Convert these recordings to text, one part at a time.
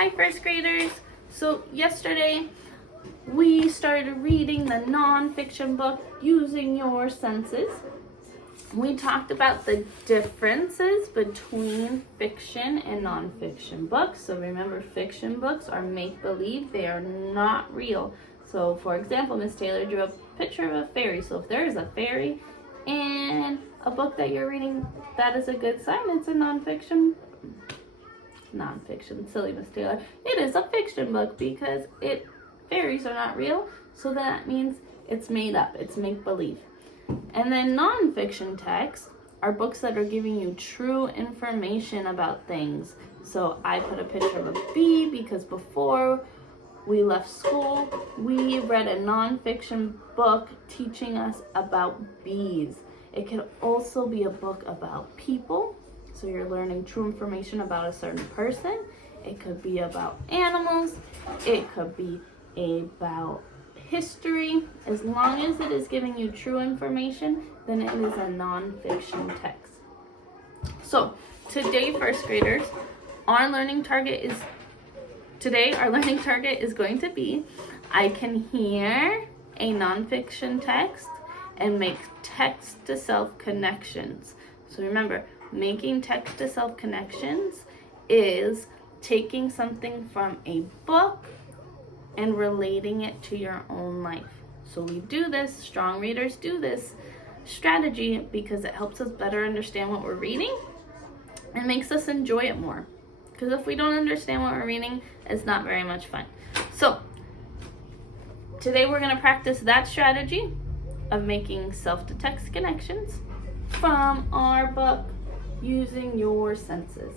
Hi first graders. So yesterday we started reading the nonfiction book, Using Your Senses. We talked about the differences between fiction and nonfiction books. So remember, fiction books are make-believe. They are not real. So for example, Miss Taylor drew a picture of a fairy. So if there is a fairy in a book that you're reading, that is a good sign. It's a nonfiction, silly Miss Taylor. It is a fiction book because fairies are not real. So that means it's made up. It's make-believe. And then nonfiction texts are books that are giving you true information about things. So I put a picture of a bee because before we left school, we read a nonfiction book teaching us about bees. It could also be a book about people. So you're learning true information about a certain person. It could be about animals. It could be about history. As long as it is giving you true information, then it is a nonfiction text. So today, first graders, our learning target is going to be, I can hear a nonfiction text and make text to self connections. So remember, making text to self connections is taking something from a book and relating it to your own life. So we do this, strong readers do this strategy because it helps us better understand what we're reading and makes us enjoy it more. Because if we don't understand what we're reading, it's not very much fun. So today we're going to practice that strategy of making self-to-text connections from our book, Using Your Senses.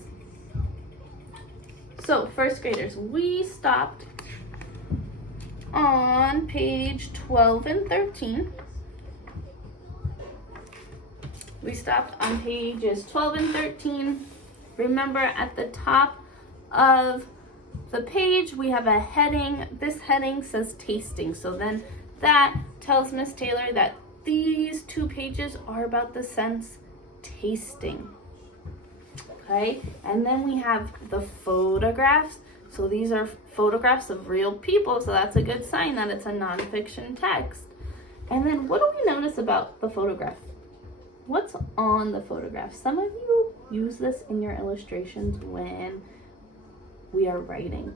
So first graders, we stopped on page 12 and 13. We stopped on pages 12 and 13. Remember, at the top of the page, we have a heading. This heading says tasting. So then that tells Miss Taylor that these two pages are about the sense tasting. Okay, and then we have the photographs. So these are photographs of real people, so that's a good sign that it's a nonfiction text. And then what do we notice about the photograph? What's on the photograph? Some of you use this in your illustrations when we are writing.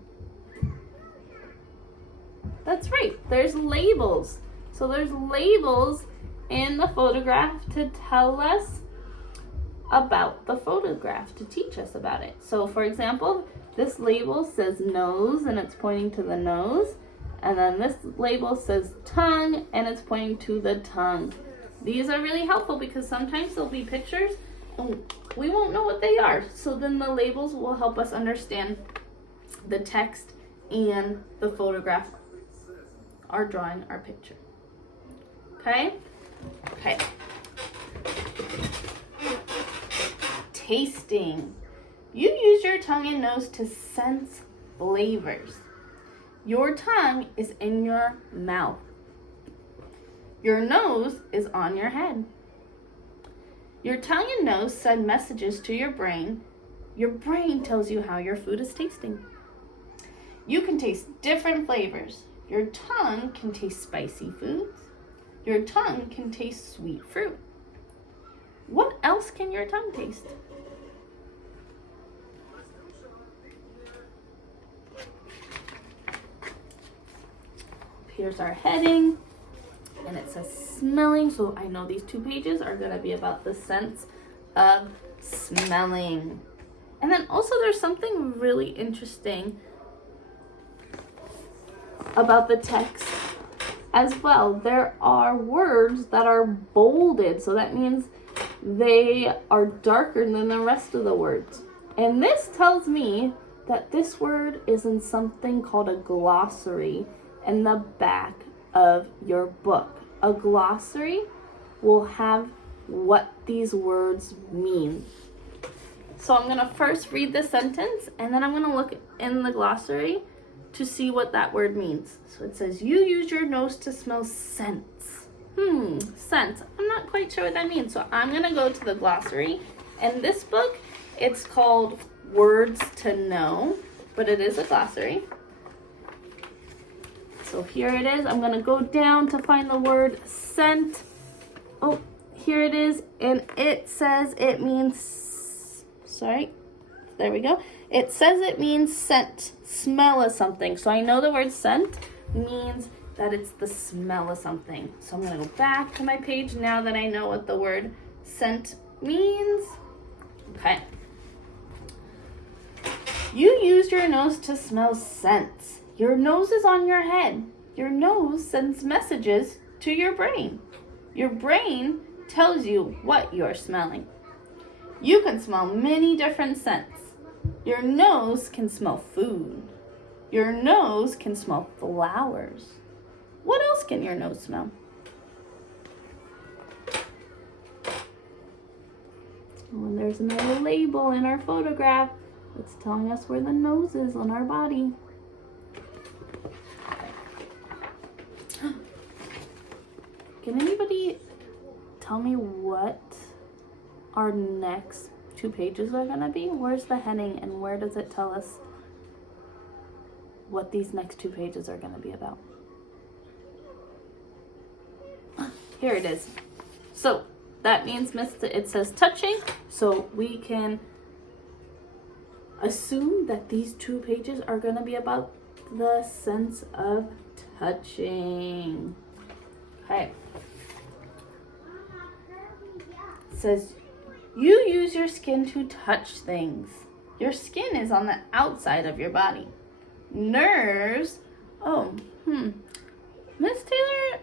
That's right, there's labels. So there's labels in the photograph to tell us about the photograph, to teach us about it. So for example, this label says nose and it's pointing to the nose. And then this label says tongue and it's pointing to the tongue. These are really helpful because sometimes there'll be pictures and we won't know what they are. So then the labels will help us understand the text and the photograph are drawing our picture. Okay? Okay. Tasting. You use your tongue and nose to sense flavors. Your tongue is in your mouth. Your nose is on your head. Your tongue and nose send messages to your brain. Your brain tells you how your food is tasting. You can taste different flavors. Your tongue can taste spicy foods. Your tongue can taste sweet fruit. What else can your tongue taste? Here's our heading, and it says smelling, so I know these two pages are going to be about the sense of smelling. And then also there's something really interesting about the text as well. There are words that are bolded, so that means they are darker than the rest of the words. And this tells me that this word is in something called a glossary in the back of your book. A glossary will have what these words mean. So I'm going to first read the sentence and then I'm going to look in the glossary to see what that word means. So it says, you use your nose to smell scents. Scents. I'm not quite sure what that means. So I'm going to go to the glossary. And this book, it's called Words to Know. but it is a glossary. So here it is. I'm gonna go down to find the word scent. Oh, here it is, and it says it means, sorry, there we go. It says it means scent, smell of something. So I know the word scent means that it's the smell of something. So I'm gonna go back to my page now that I know what the word scent means. Okay. You use your nose to smell scents. Your nose is on your head. Your nose sends messages to your brain. Your brain tells you what you're smelling. You can smell many different scents. Your nose can smell food. Your nose can smell flowers. What else can your nose smell? Oh, and there's another label in our photograph. It's telling us where the nose is on our body. Can anybody tell me what our next 2 pages are going to be? Where's the heading and where does it tell us what these next 2 pages are going to be about? Here it is. So that means it says touching, so we can assume that these 2 pages are going to be about the sense of touching. Okay. It says you use your skin to touch things. Your skin is on the outside of your body. Nerves. Miss Taylor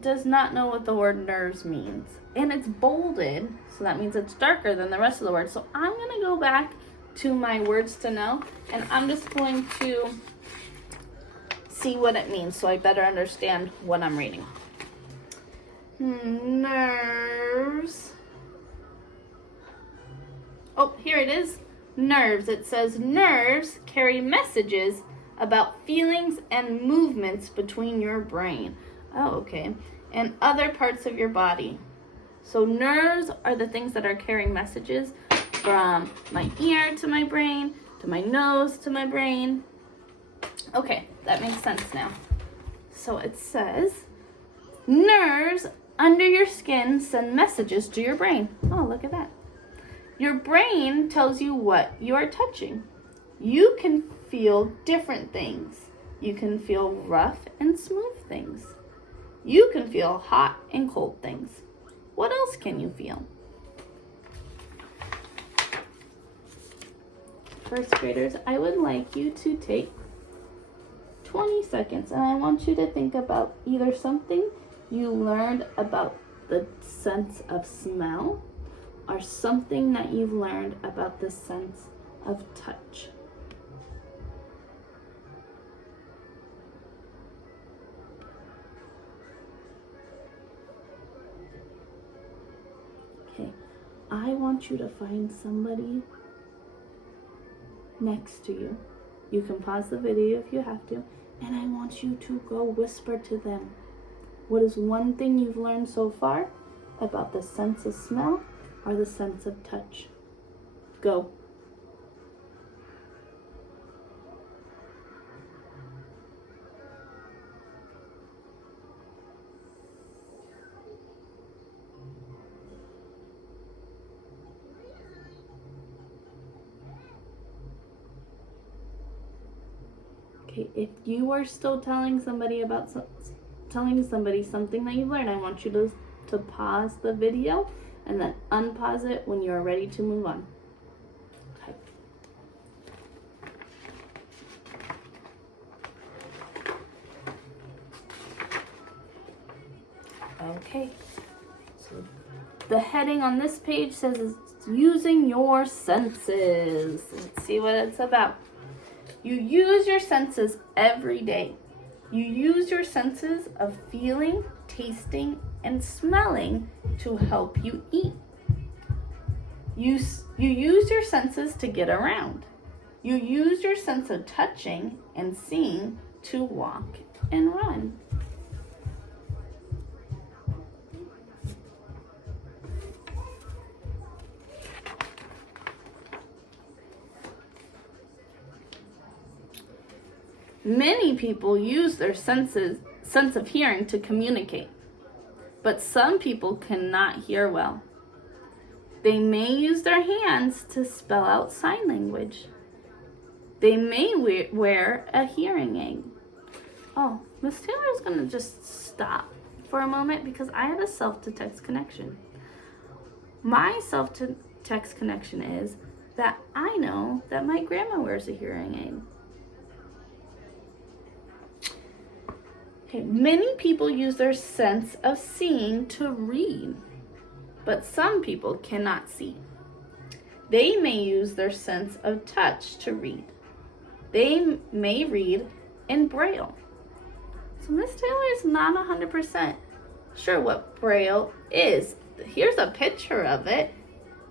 does not know what the word nerves means. And it's bolded, so that means it's darker than the rest of the word. So I'm going to go back to my words to know, and I'm just going to see what it means so I better understand what I'm reading. Nerves. Oh, here it is. Nerves. It says nerves carry messages about feelings and movements between your brain. Oh, okay. And other parts of your body. So nerves are the things that are carrying messages from my ear to my brain, to my nose to my brain. Okay, that makes sense now. So it says nerves under your skin send messages to your brain. Oh, look at that. Your brain tells you what you are touching. You can feel different things. You can feel rough and smooth things. You can feel hot and cold things. What else can you feel? First graders, I would like you to take 20 seconds and I want you to think about either something you learned about the sense of smell or something that you've learned about the sense of touch. Okay, I want you to find somebody next to you. You can pause the video if you have to, and I want you to go whisper to them. What is one thing you've learned so far about the sense of smell or the sense of touch? Go. Okay, if you are still telling somebody something that you learned, I want you to pause the video and then unpause it when you are ready to move on. Okay. Okay. So the heading on this page says it's using your senses. Let's see what it's about. You use your senses every day. You use your senses of feeling, tasting, and smelling to help you eat. You use your senses to get around. You use your sense of touching and seeing to walk and run. Many people use their sense of hearing to communicate, but some people cannot hear well. They may use their hands to spell out sign language. They may wear a hearing aid. Oh, Miss Taylor is going to just stop for a moment because I have a self-to-text connection. My self-to-text connection is that I know that my grandma wears a hearing aid. Okay, many people use their sense of seeing to read, but some people cannot see. They may use their sense of touch to read. They may read in Braille. So Miss Taylor is not 100% sure what Braille is. Here's a picture of it.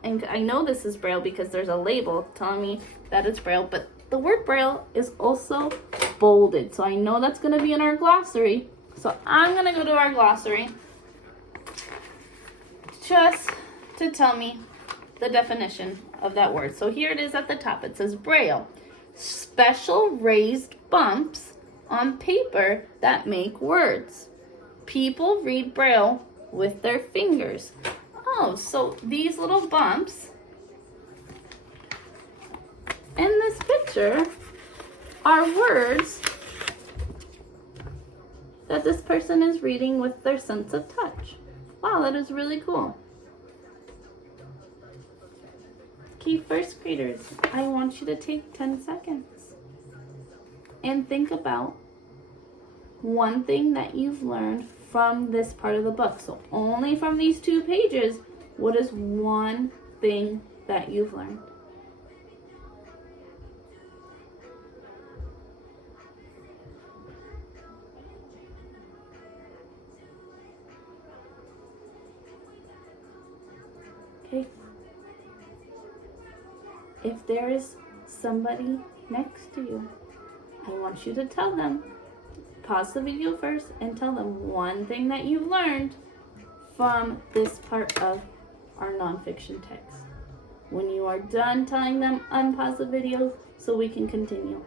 And I know this is Braille because there's a label telling me that it's Braille, but the word Braille is also bolded. So I know that's going to be in our glossary. So I'm going to go to our glossary just to tell me the definition of that word. So here it is at the top. It says Braille. Special raised bumps on paper that make words. People read Braille with their fingers. Oh, so these little bumps in this picture are words that this person is reading with their sense of touch. Wow, that is really cool. Okay, first graders, I want you to take 10 seconds and think about one thing that you've learned from this part of the book. So only from these 2 pages, what is one thing that you've learned? Okay. If there is somebody next to you, I want you to tell them. Pause the video first and tell them one thing that you've learned from this part of our nonfiction text. When you are done telling them, unpause the video so we can continue.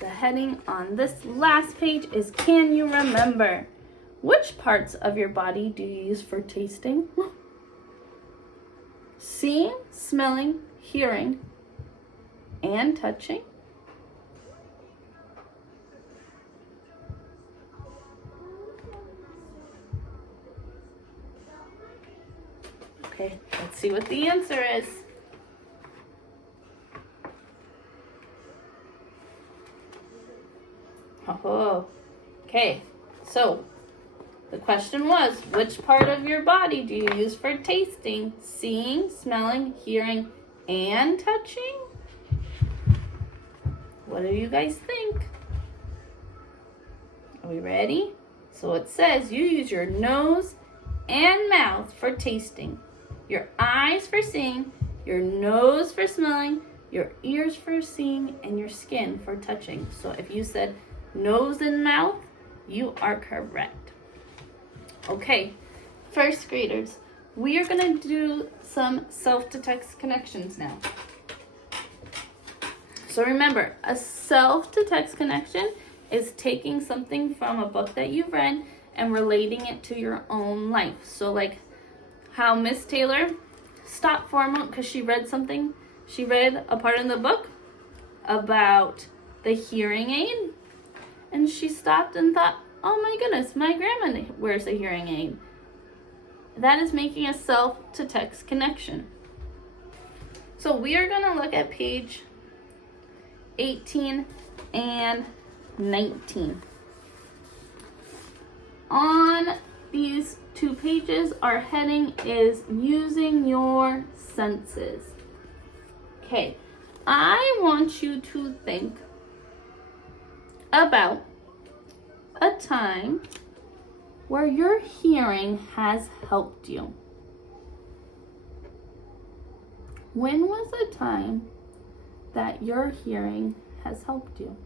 The heading on this last page is Can You Remember? Which parts of your body do you use for tasting? Seeing, smelling, hearing, and touching? Okay, let's see what the answer is. Oh, okay, so the question was, which part of your body do you use for tasting, seeing, smelling, hearing, and touching? What do you guys think? Are we ready? So it says you use your nose and mouth for tasting, your eyes for seeing, your nose for smelling, your ears for seeing, and your skin for touching. So if you said nose and mouth, you are correct. Okay, first graders, we are going to do some self-to-text connections now. So remember, a self-to-text connection is taking something from a book that you've read and relating it to your own life. So like how Miss Taylor stopped for a moment because she read something. She read a part in the book about the hearing aid, and she stopped and thought, oh my goodness, my grandma wears a hearing aid. That is making a self-to-text connection. So we are going to look at page 18 and 19. On these 2 pages, our heading is using your senses. Okay, I want you to think about a time where your hearing has helped you. When was a time that your hearing has helped you?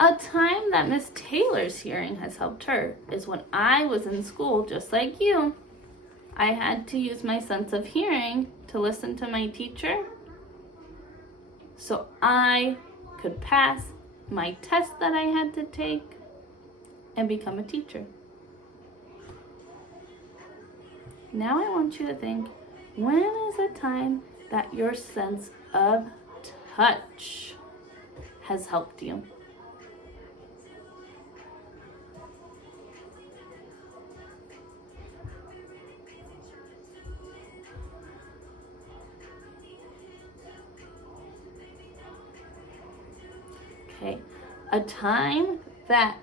A time that Miss Taylor's hearing has helped her is when I was in school, just like you. I had to use my sense of hearing to listen to my teacher so I could pass my test that I had to take and become a teacher. Now I want you to think, when is a time that your sense of touch has helped you? Okay, a time that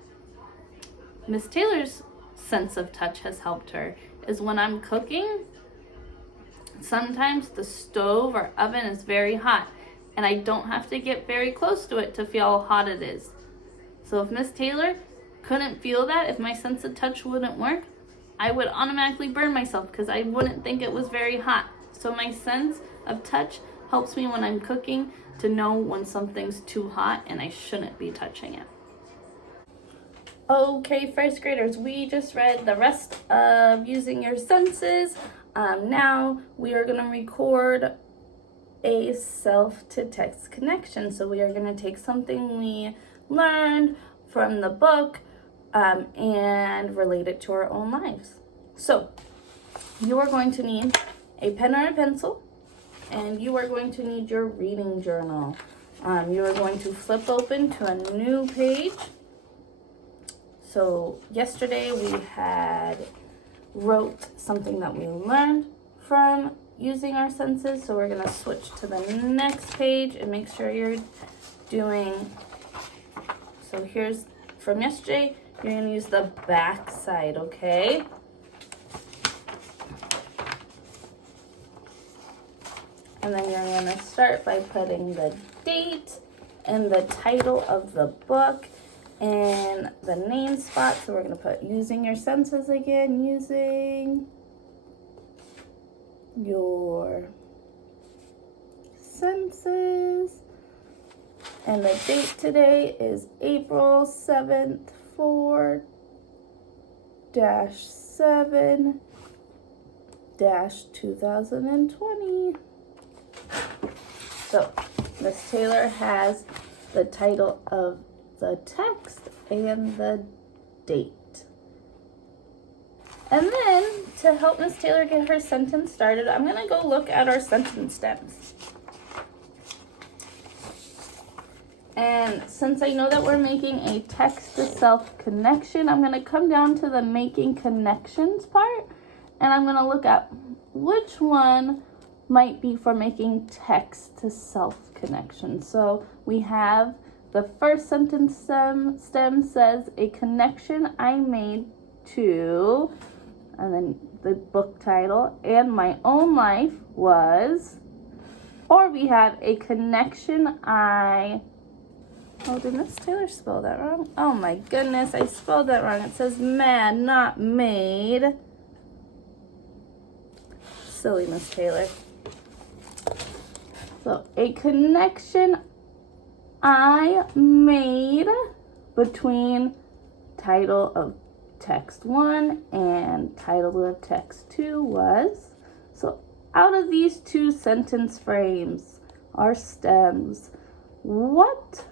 Miss Taylor's sense of touch has helped her is when I'm cooking. Sometimes the stove or oven is very hot and I don't have to get very close to it to feel how hot it is. So if Miss Taylor couldn't feel that, if my sense of touch wouldn't work, I would automatically burn myself because I wouldn't think it was very hot. So my sense of touch helps me when I'm cooking to know when something's too hot and I shouldn't be touching it. Okay, first graders, we just read the rest of Using Your Senses. Now we are going to record a self-to-text connection. So we are going to take something we learned from the book and relate it to our own lives. So you are going to need a pen or a pencil, and you are going to need your reading journal. You are going to flip open to a new page. So yesterday we had wrote something that we learned from Using Our Senses. So we're going to switch to the next page and make sure you're doing, so here's from yesterday, you're going to use the back side, okay? And then you're going to start by putting the date and the title of the book in the name spot. So we're going to put Using Your Senses again, using your senses. And the date today is April 7th, 4-7-2020. So Miss Taylor has the title of the text and the date. And then to help Miss Taylor get her sentence started, I'm going to go look at our sentence stems. And since I know that we're making a text to self connection, I'm going to come down to the making connections part, and I'm going to look at which one might be for making text to self connection. So we have the first sentence stem says, a connection I made to, and then the book title, and my own life was, or we have a connection oh, did Miss Taylor spell that wrong? Oh my goodness, I spelled that wrong. It says mad, not made. Silly Miss Taylor. So, a connection I made between title of text 1 and title of text 2 was, so out of these two sentence frames are stems, what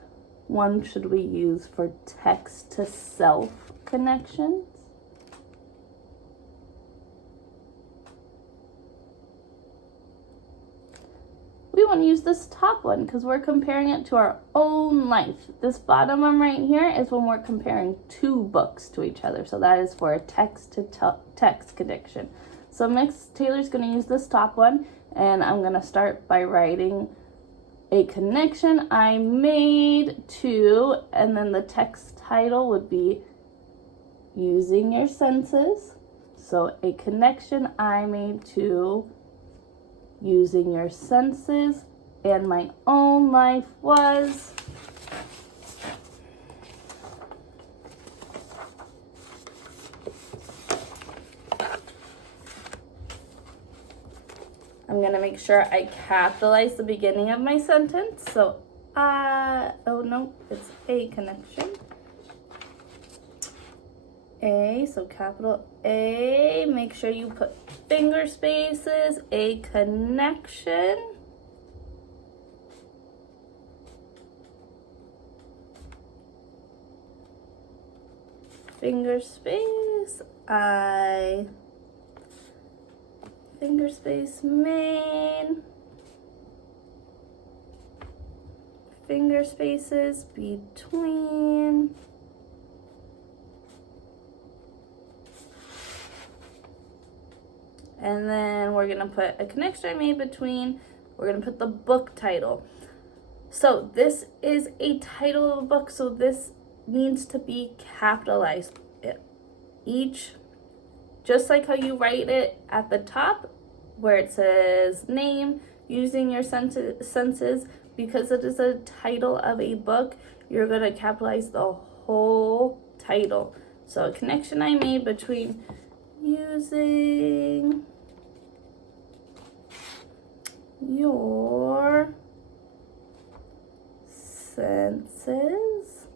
one should we use for text to self connections? We want to use this top one because we're comparing it to our own life. This bottom one right here is when we're comparing two books to each other. So that is for a text to text connection. So Miss Taylor's going to use this top one, and I'm going to start by writing a connection I made to, and then the text title would be Using Your Senses. So a connection I made to Using Your Senses, and my own life was. I'm going to make sure I capitalize the beginning of my sentence. So, oh no, it's a connection. A, so capital A. Make sure you put finger spaces, a connection. Finger space, I. Finger space main. Finger spaces between. And then we're gonna put a connection I made between. We're gonna put the book title. So this is a title of a book, so this needs to be capitalized. Each, just like how you write it at the top where it says name, using your senses, because it is a title of a book, you're gonna capitalize the whole title. So a connection I made between using your senses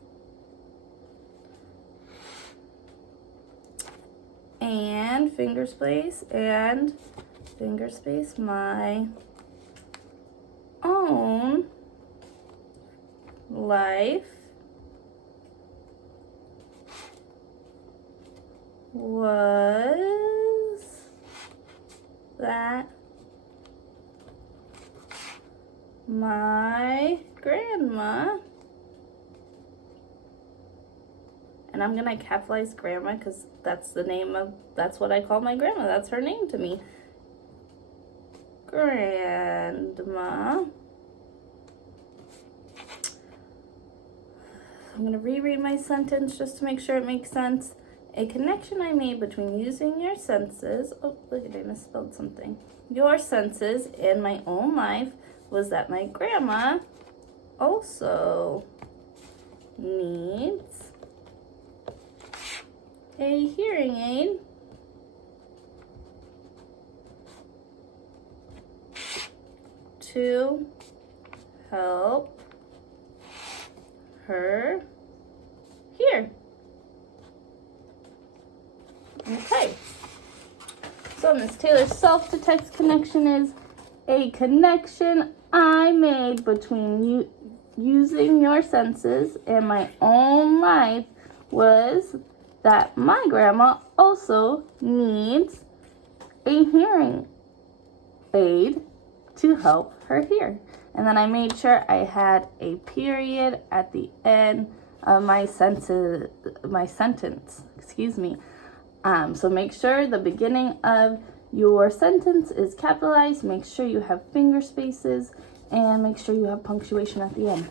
and finger space my own life was that my grandma, and I'm gonna capitalize grandma because that's what I call my grandma. That's her name to me. Grandma. I'm gonna reread my sentence just to make sure it makes sense. A connection I made between using your senses, oh look at it, I misspelled something. Your senses and my own life was that my grandma also needs a hearing aid to help her hear. Okay, so Miss Taylor's self-to-text connection is a connection I made between you using your senses and my own life was that my grandma also needs a hearing aid to help her hear. And then I made sure I had a period at the end of my sentence, so make sure the beginning of your sentence is capitalized, make sure you have finger spaces, and make sure you have punctuation at the end.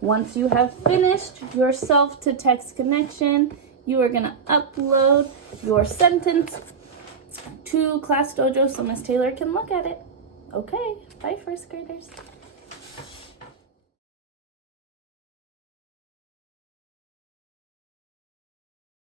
Once you have finished your self-to-text connection, you are going to upload your sentence to Class Dojo so Miss Taylor can look at it. Okay, bye first graders.